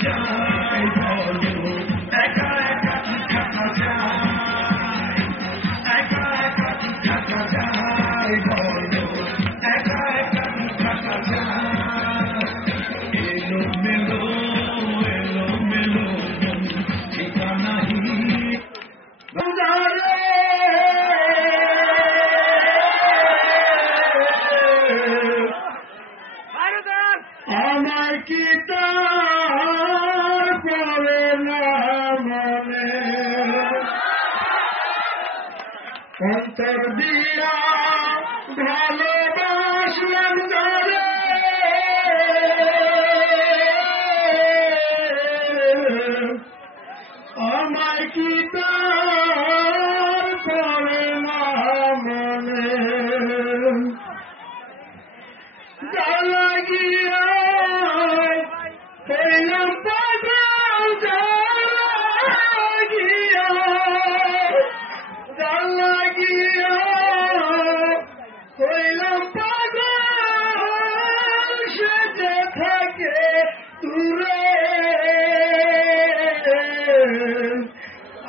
যায় বলো একা একা কি থাকা যায় একা একা কি থাকা যায় বলো একা একা কি থাকা যায় এলো মেলো ঠিকানাহি আমার কি তার পরে না মনে অন্তর দিয়া ভালোবাসলাম ধরে আমার কি তার পরে না মনে লাগিয়া পেলাম পাগল লাগিয়া পেলাম পাগল সেজে থাকে দূরে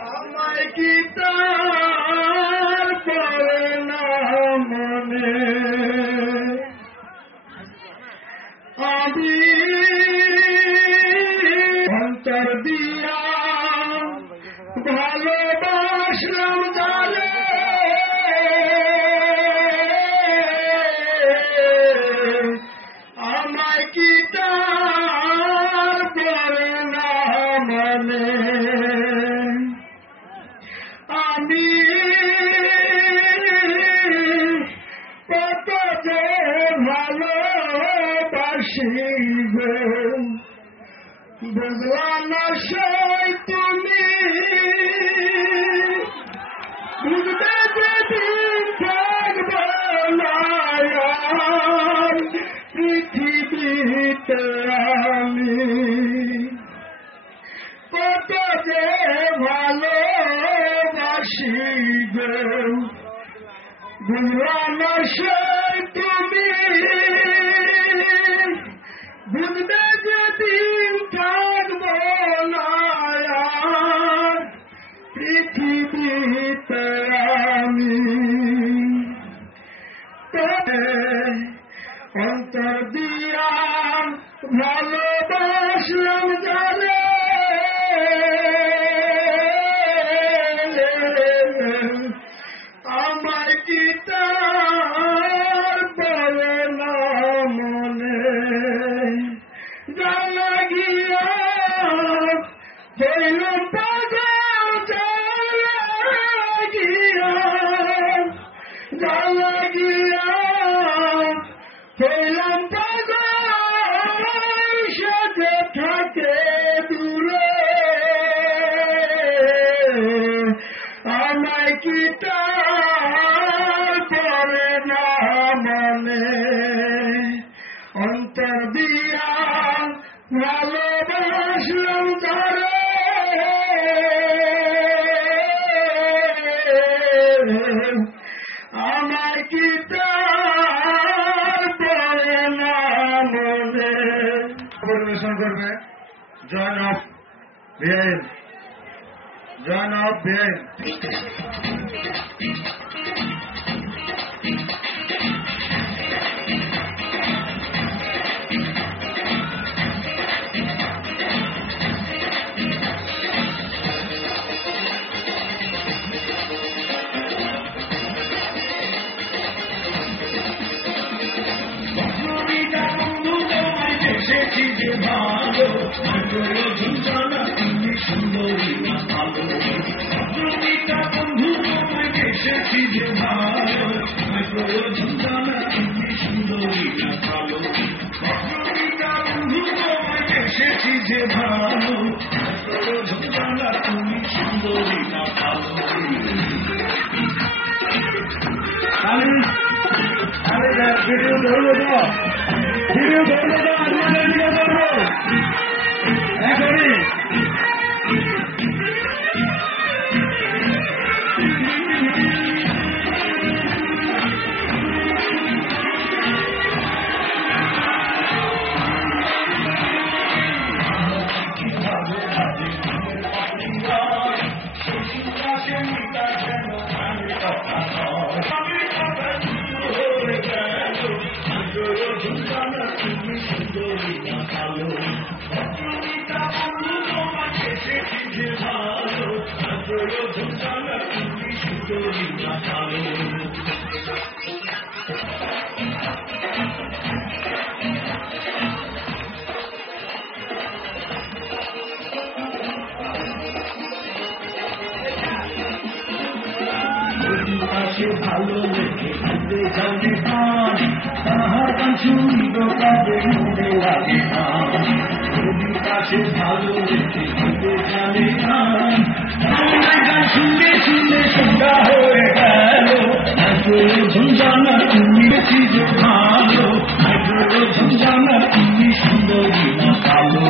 আমায় কি তার পরে না মনে আমি অন্তর দিয়া ভালোবাসলাম জানে আমায় কি তার পরে না মানে আমি কত যে ভালোবাসি গো বুঝলাম না সেই তুমি বুঝতে যেদিন থাকবো না পৃথিবীতে আমি কত যে ভালোবাসি গো বুঝলাম না সেই তুমি বুঝবে যেদিন থাকবো না পৃথিবীতে আমি অন্তর দিয়া ভালোবাসলাম জানে আমার কি তার বলে না মনে জানা গিয়া হইলাম পাগল জানা গিয়া হইলাম পাগল সাথে থাকে দূরে আমায় কি তার পরে না মনে অন্তর দিয়া ভালোবাসলাম তারে আমার কি তার পরে না মনে পরিবেশন করবে জয়েন অফ ভিআইএন জয়েন অফ ভিআইএন এসেছি যে ভালো ঝুঁকানা তুমি সুন্দরী না ভালো প্রতিটা বন্ধু তোমায় এসেছি যে ভালো ঝুঁকানা তুমি সুন্দরী না ভালো প্রতিটা বন্ধু তোমায় এসেছি যে ভালো ঝুঁকানা তুমি সুন্দরী না ভালো ভিডিও ধরবো তো ভিডিও ধরবো তো আপনাদের ভিডিও ধরবো এখনই যে ভালো প্রয়োজন জানা তুমি সুন্দরী না কালো পাশে ভালো লেগে ঘুরতে যাবে গান তাহার গান শুনবো কাঁদে মনে লাগে গান পাশে ভালো লেগে ঘুরতে যাবে গান গান শুনে শুনে সন্ধ্যা হয়ে গেল ঝঞ্ঝানা তুমি যে ভালো ঝঞ্ঝানা তুমি সুন্দরী না কালো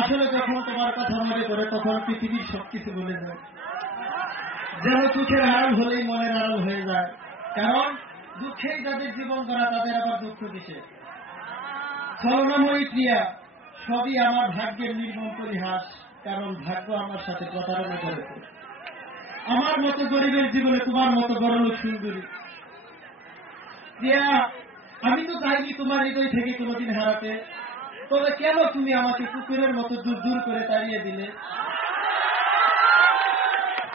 আসলে যখন তোমার কথা মনে করে তখন পৃথিবীর সবকিছু বলে যায় যেন চোখের আড়াল হলেই মনের আড়াল হয়ে যায় কারণ দুঃখেই যাদের জীবন করা তাদের আবার দুঃখ কিসে ছলনাময়ী ক্রিয়া সবই আমার ভাগ্যের নির্মম পরিহাস কারণ ভাগ্য আমার সাথে প্রতারণা করেছে আমার মতো গরিবের জীবনে তোমার মতো বড়লোক সুন্দরী ক্রিয়া আমি তো চাইনি তোমার হৃদয় থেকে কোনোদিন হারাতে তবে কেন তুমি আমাকে কুকুরের মতো দূর করে তাড়িয়ে দিলে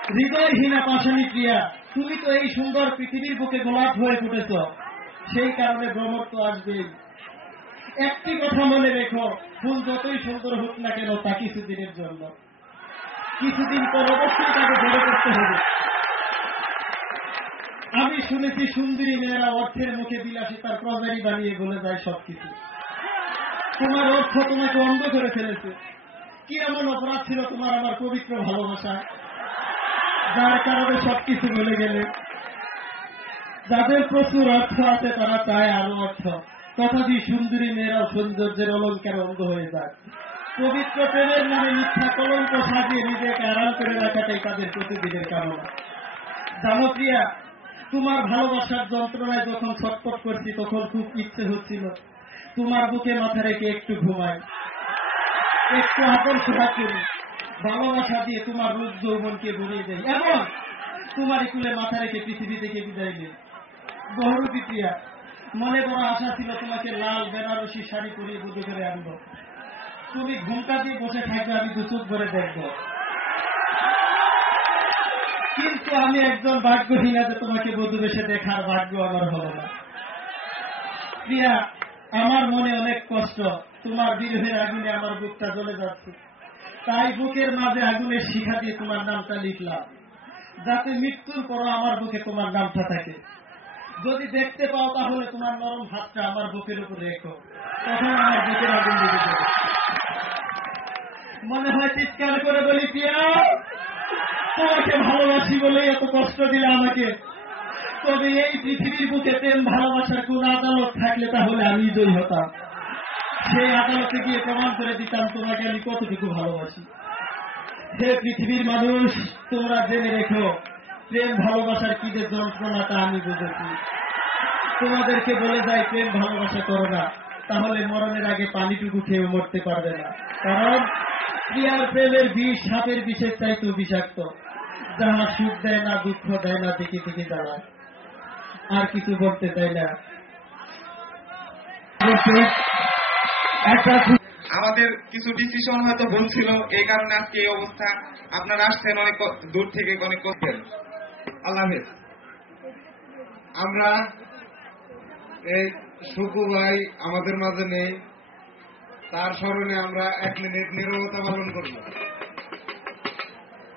হৃদয়হীনা পাশানি ক্রিয়া তুমি তো এই সুন্দর পৃথিবীর বুকে গোলাপ হয়ে ফুটেছ সেই কারণে ভ্রমর তো আসবেই একটি কথা মনে রেখো ফুল যতই সুন্দর হোক না কেন তা কিছুদিনের জন্য কিছুদিন পর অবশ্যই তাকে বড় করতে হবে আমি শুনেছি সুন্দরী মেয়েরা অর্থের মুখে বিলাসিতার প্রজারি বানিয়ে বলে যায় সবকিছু তোমার অর্থ তোমাকে অন্ধ করে ফেলেছে কি এমন অপরাধ ছিল তোমার আমার পবিত্র ভালোবাসা যার কারণে সবকিছু বলে গেলে যাদের প্রচুর অর্থ আছে তারা চায় আরো অর্থ তথাপি সুন্দরী মেয়েরাও সৌন্দর্যের অলঙ্কারে অন্ধ হয়ে যায় পবিত্র প্রেমের নামে মিথ্যা কলঙ্ক সাজিয়ে নিজেকে আড়াল করে রাখাটাই তাদের প্রতিদিনের কামনা জানো প্রিয়া তোমার ভালোবাসার যন্ত্রণায় যখন ছটফট করছি তখন খুব ইচ্ছে হচ্ছিল তোমার বুকে মাথা রেখে একটু ঘুমাই একটু আপন সোহাগ করি ভালোবাসা দিয়ে তোমার রূপ যৌবনকে ভরিয়ে দেয় এবং তোমার কুলে মাথা রেখে পৃথিবী থেকে বিদায় নেই বহুরূপী প্রিয়া মনে বড় আশা ছিল তোমাকে লাল বেনারসি শাড়ি পরিয়ে বুঝে করে আনবো তুমি ঘুমটা দিয়ে বসে থাকবে আমি দুচুপ ভরে দেখব কিন্তু আমি একজন ভাগ্যহীন যে তোমাকে বধূ বেশে দেখার ভাগ্য আমার হলো না প্রিয়া আমার মনে অনেক কষ্ট তোমার বিরহের আগুনে আমার বুকটা জ্বলে যাচ্ছে তাই বুকের মাঝে আগুনের শিখা দিয়ে তোমার নামটা লিখলাম যাতে মৃত্যুর পরও আমার বুকে তোমার নামটা থাকে যদি দেখতে পাও তাহলে তোমার নরম হাতটা আমার বুকের উপর রেখো তখন আমার বুকের আগুন দিতে দেবে মনে হয় চিৎকার করে বলি প্রিয়া তোমাকে ভালোবাসি বলে এত কষ্ট দিলে আমাকে তবে এই পৃথিবীর বুকে প্রেম ভালোবাসার কোন আদালত থাকলে তাহলে আমি জয়ী হতাম সেই আদালতে গিয়ে প্রমাণ করে দিতাম তোমাকে আমি কতটুকু ভালোবাসি হে পৃথিবীর মানুষ তোমরা জেনে রেখো প্রেম ভালোবাসার কি যে যন্ত্রণাটা আমি বুঝেছি তোমাদেরকে বলে যাই প্রেম ভালোবাসা করো না তাহলে মরণের আগে পানিটুকু খেয়েও মরতে পারবে না কারণ প্রিয়ার প্রেমের বিষ সাপের বিষের চাইতেও বিষাক্ত যাহা সুখ দেয় না দুঃখ দেয় না দিকে দিকে জ্বালায় আর কিছু বলতে চাই না আমাদের কিছু ডিসিশন হয়তো ভুল ছিল এই কারণে আজকে এই অবস্থা আপনারা আসছেন অনেক দূর থেকে অনেক করছেন আল্লাহ হাফেজ আমরা এই সুকু ভাই আমাদের মাঝে নেই তার স্মরণে আমরা 1 মিনিট নীরবতা পালন করব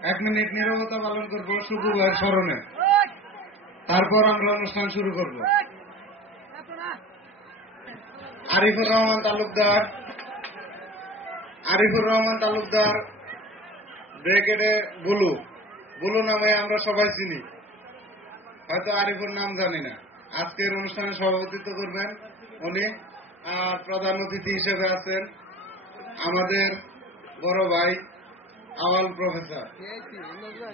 1 মিনিট নীরবতা পালন করব সুকু ভাইয়ের স্মরণে তারপর আমরা অনুষ্ঠান শুরু করব আরিফুর রহমান তালুকদার ব্র্যাকেটে বুলু নামে আমরা সবাই চিনি হয়তো আরিফুর নাম জানি না আজকের অনুষ্ঠানে সভাপতিত্ব করবেন উনি আর প্রধান অতিথি হিসেবে আছেন আমাদের বড় ভাই আওয়াল প্রফেসর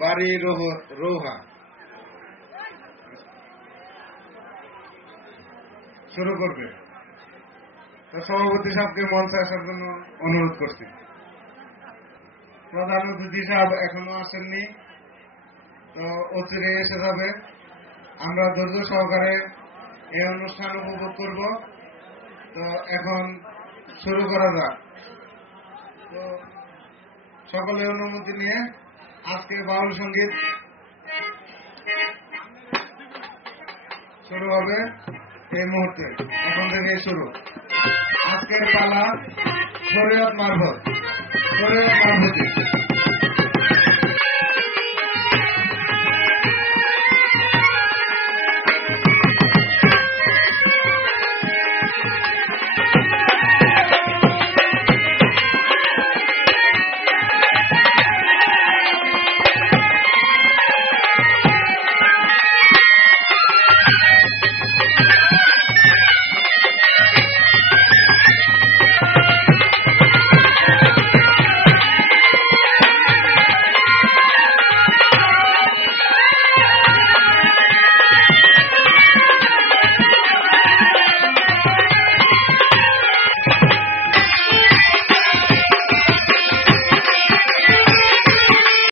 বাড়ি রৌহা শুরু করবে। তো সভাপতি সাহেবকে মঞ্চে আসার জন্য অনুরোধ করছি। প্রধান অতিথি সাহেব এখনো আসেননি, তো অচিরে এসে যাবে। আমরা ধৈর্য সহকারে এই অনুষ্ঠান উপভোগ করব। তো এখন শুরু করা যাক। তো সকলের অনুমতি নিয়ে আজকে বাউল সঙ্গীত শুরু হবে এই মুহূর্তে। এখন থেকে শুরু। আজকের পালা শরীয়ত মারফত, শরীয়ত মারফতি।